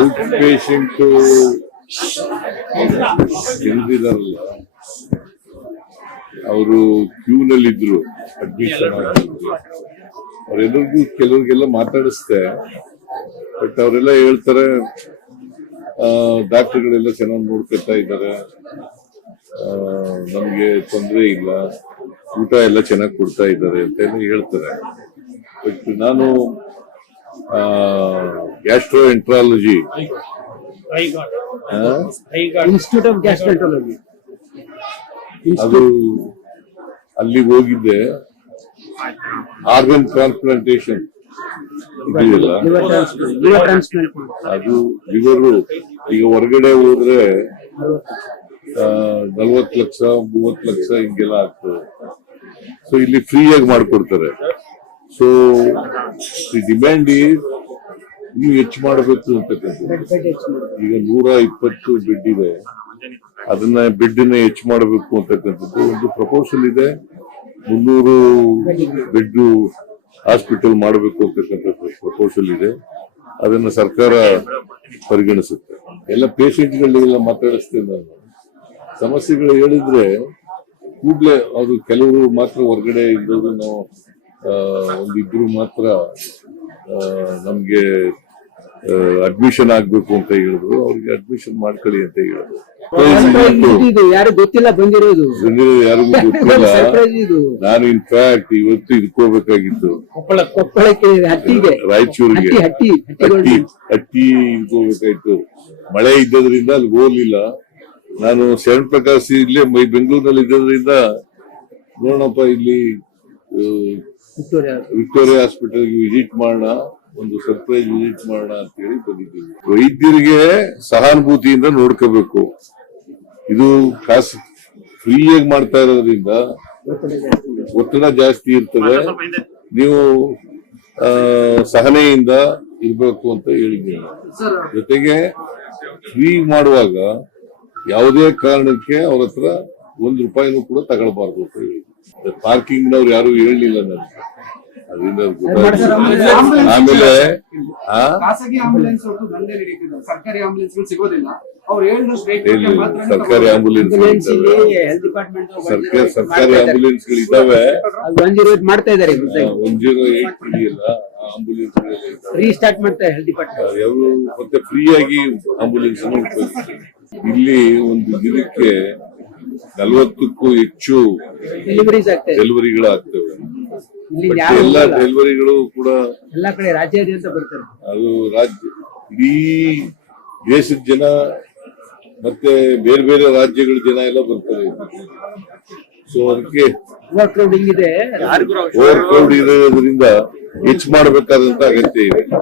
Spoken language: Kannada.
ಔಟ್ ಪೇಷಂಟ್ನಲ್ಲಿ ಅವರು ಕ್ಯೂನಲ್ಲಿ ಇದ್ರು ಅಡ್ಮಿಷನ್ ಅವ್ರೆಲ್ಲರಿಗೂ ಕೆಲವ್ರಿಗೆಲ್ಲ ಮಾತಾಡಿಸ್ತೆ ಬಟ್ ಅವರೆಲ್ಲ ಹೇಳ್ತಾರೆ ಡಾಕ್ಟರ್ಗಳೆಲ್ಲ ಚೆನ್ನಾಗಿ ನೋಡ್ಕೊತಾ ಇದ್ದಾರೆ. ನಮ್ಗೆ ತೊಂದರೆ ಇಲ್ಲ. ಊಟ ಎಲ್ಲ ಚೆನ್ನಾಗಿ ಕೊಡ್ತಾ ಇದ್ದಾರೆ ಅಂತ ಹೇಳ್ತಾರೆ. ಬಟ್ ನಾನು gastroenterology institute of gastroenterology ಅದು ಅಲ್ಲಿ ಹೋಗಿದ್ದೆ. ಆರ್ಗನ್ ಟ್ರಾನ್ಸ್ಪ್ಲಾಂಟೇಶನ್ ಇದೆಯಲ್ಲ? ಲಿವರ್ ಅದು ಇವರು ಈಗ ಹೊರಗಡೆ ಹೋದ್ರೆ ನಲ್ವತ್ತು ಲಕ್ಷ ಮೂವತ್ತು ಲಕ್ಷ ಹಿಂಗೆಲ್ಲ ಆಗ್ತದೆ. ಸೊ ಇಲ್ಲಿ ಫ್ರೀಯಾಗಿ ಮಾಡ್ಕೊಡ್ತಾರೆ. ಸೊ ದಿ ಡಿಮ್ಯಾಂಡ್ ಇನ್ನು ಹೆಚ್ಚು ಮಾಡಬೇಕು ಅಂತಕ್ಕಂಥದ್ದು ಈಗ ನೂರ ಇಪ್ಪತ್ತು ಬೆಡ್ ಇದೆ. ಅದನ್ನ ಬೆಡ್ನ ಹೆಚ್ಚು ಮಾಡಬೇಕು ಅಂತಕ್ಕಂಥದ್ದು ಒಂದು ಪ್ರಪೋಸಲ್ ಇದೆ. ಮುನ್ನೂರು ಬೆಡ್ ಹಾಸ್ಪಿಟಲ್ ಮಾಡಬೇಕು ಅಂತಕ್ಕಂಥದ್ದು ಪ್ರಪೋಸಲ್ ಇದೆ. ಅದನ್ನ ಸರ್ಕಾರ ಪರಿಗಣಿಸುತ್ತೆ. ಎಲ್ಲ ಪೇಷಂಟ್ಗಳಿಗೆಲ್ಲ ಮಾತಾಡಿಸ್ತೇನೆ ನಾನು. ಸಮಸ್ಯೆಗಳು ಹೇಳಿದ್ರೆ ಕೂಡ್ಲೆ ಅವರು ಕೆಲವರು ಮಾತ್ರ ಹೊರಗಡೆ ಇದ್ದವರು ನಾವು ಒಂದಿಬ್ರು ಮಾತ್ರ ನಮ್ಗೆ ಅಡ್ಮಿಷನ್ ಆಗ್ಬೇಕು ಅಂತ ಹೇಳಿದ್ರು. ಅವ್ರಿಗೆ ಅಡ್ಮಿಷನ್ ಮಾಡ್ಕೊಳ್ಳಿ ಅಂತ ಹೇಳಿದ್ರು. ಯಾರು ಗೊತ್ತಿಲ್ಲ ಬಂದಿರೋದು. ಬಂದಿರೋ ಯಾರಿಗೂ ಗೊತ್ತಿಲ್ಲ. ಸರ್ಪ್ರೈಸ್ ಇದು. ನಾನು ಇನ್ಫ್ಯಾಕ್ಟ್ ಇವತ್ತು ಇದ್ಕೋಬೇಕಾಗಿತ್ತು ರಾಯಚೂರಿಗೆ. ಹಟ್ಟಿ ಹಟ್ಟಿ ಮಳೆ ಇದ್ದದ್ರಿಂದ ಅಲ್ಲಿ ಹೋಗ್ಲಿಲ್ಲ. ನಾನು ಶರಣ್ ಪ್ರಕಾಶ್ ಇಲ್ಲೇ ಮೈ ಬೆಂಗಳೂರಿನಲ್ಲಿ ಇದ್ದದ್ರಿಂದ ನೋಡಪ್ಪ ಇಲ್ಲಿ ವಿಕ್ಟೋರಿಯಾ ಹಾಸ್ಪಿಟಲ್. ಹಾಸ್ಪಿಟಲ್ಗೆ ವಿಸಿಟ್ ಮಾಡೋಣ ಒಂದು ಸರ್ಪ್ರೈಸ್ ವಿಸಿಟ್ ಮಾಡೋಣ ಅಂತ ಹೇಳಿ ಬಂದಿದ್ದೀವಿ. ವೈದ್ಯರಿಗೆ ಸಹಾನುಭೂತಿಯಿಂದ ನೋಡ್ಕೋಬೇಕು. ಇದು ಕಾಸು ಫ್ರೀಯಾಗಿ ಮಾಡ್ತಾ ಇರೋದ್ರಿಂದ ಒತ್ತಡ ಜಾಸ್ತಿ ಇರ್ತದೆ. ನೀವು ಆ, ಸಹನೆಯಿಂದ ಇರಬೇಕು ಅಂತ ಹೇಳಿದ್ದೀನಿ. ಜೊತೆಗೆ ಫ್ರೀ ಮಾಡುವಾಗ ಯಾವುದೇ ಕಾರಣಕ್ಕೆ ಅವ್ರ ಹತ್ರ ಒಂದ್ ರೂಪಾಯಿನೂ ಕೂಡ ತಗೊಳ್ಬಾರ್ದು ಅಂತ ಹೇಳಿ ಪಾರ್ಕಿಂಗ್ನವ್ರು ಯಾರು ಹೇಳಲಿಲ್ಲ ನನಗೆ. ಆಮೇಲೆ ಖಾಸಗಿ ಆಂಬುಲೆನ್ಸ್ ಸರ್ಕಾರಿ ಆಂಬುಲೆನ್ಸ್ಗಳು ಸಿಗೋದಿಲ್ಲ. ಸರ್ಕಾರಿ ಆಂಬುಲೆನ್ಸ್ ಸರ್ಕಾರಿ ಆಂಬುಲೆನ್ಸ್ ಒನ್ ಜೀರೋ ಏಟ್ ಮಾಡ್ತಾ ಇದಾರೆ ಒನ್ ಜೀರೋ ಏಟ್ ಇದೆಯಲ್ಲ ಆಂಬುಲೆನ್ಸ್ ರೀಸ್ಟಾರ್ಟ್ ಮಾಡ್ತಾರೆ ಹೆಲ್ತ್ ಡಿಪಾರ್ಟ್ಮೆಂಟ್ ಅವರು. ಮತ್ತೆ ಫ್ರೀ ಆಗಿ ಆಂಬುಲೆನ್ಸ್ ಇಲ್ಲಿ ಒಂದು ದಿನಕ್ಕೆ ನಲವತ್ತಕ್ಕೂ ಹೆಚ್ಚು ಡೆಲಿವರೀಸ್ ಎಲ್ಲ. ಡೆಲಿವರಿಗಳು ಕೂಡ ಎಲ್ಲಾ ಕಡೆ ರಾಜ್ಯಾದ್ಯಂತ ಬರ್ತಾರೆ. ಅದು ರಾಜ್ಯ ಇಡೀ ದೇಶದ ಜನ ಮತ್ತೆ ಬೇರೆ ಬೇರೆ ರಾಜ್ಯಗಳ ಜನ ಎಲ್ಲ ಬರ್ತಾರೆ ಸೊ ಅದಕ್ಕೆ ಓವರ್ ಕ್ರೌಡಿಂಗ್ ಇದೆ. ಓವರ್ ಕ್ರೌಡ್ ಇರೋದ್ರಿಂದ ಹೆಚ್ಚು ಮಾಡಬೇಕಾದಂತ ಅಗತ್ಯ ಇದೆ.